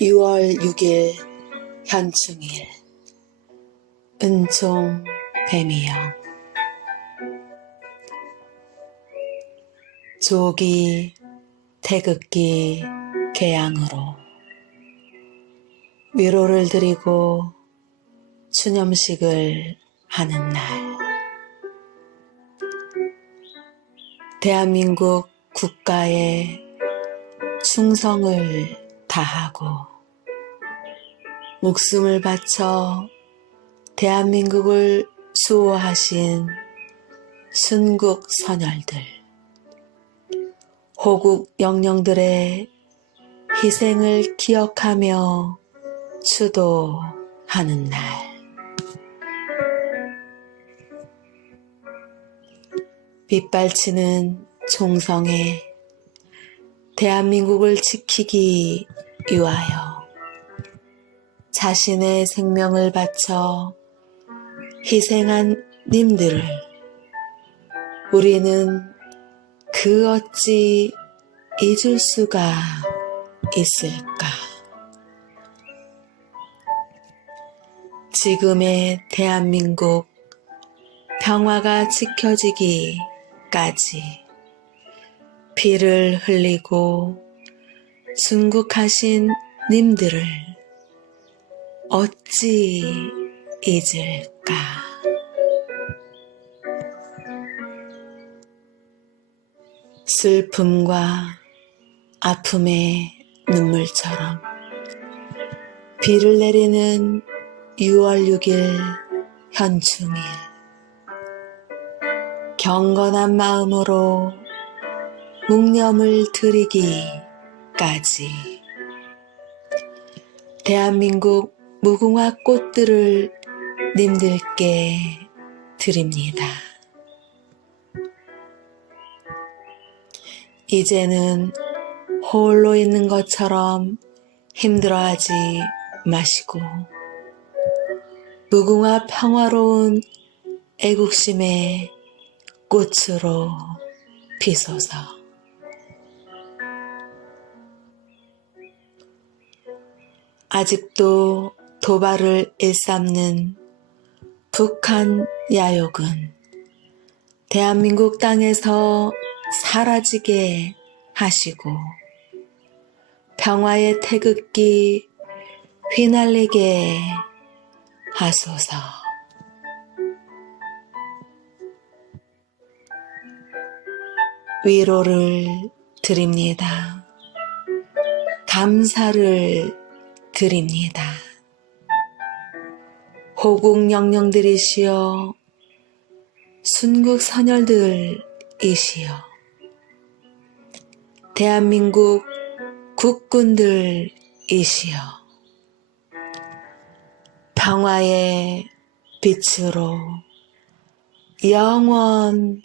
6월 6일 현충일 은총 뱀이여. 조기 태극기 개양으로 위로를 드리고 추념식을 하는 날. 대한민국 국가에 충성을 다하고 목숨을 바쳐 대한민국을 수호하신 순국 선열들, 호국 영령들의 희생을 기억하며 추도하는 날. 빗발치는 총성에 대한민국을 지키기 위하여 자신의 생명을 바쳐 희생한 님들을 우리는 그 어찌 잊을 수가 있을까? 지금의 대한민국 평화가 지켜지기까지 피를 흘리고 순국하신 님들을 어찌 잊을까? 슬픔과 아픔의 눈물처럼 비를 내리는 6월 6일 현충일 경건한 마음으로 묵념을 드리기까지 대한민국 무궁화 꽃들을 님들께 드립니다. 이제는 홀로 있는 것처럼 힘들어하지 마시고 무궁화 평화로운 애국심의 꽃으로 피소서. 아직도 도발을 일삼는 북한 야욕은 대한민국 땅에서 사라지게 하시고 평화의 태극기 휘날리게 하소서. 위로를 드립니다. 감사를 드립니다. 호국 영령들이시여 순국 선열들이시여 대한민국 국군들이시여 평화의 빛으로 영원하소서.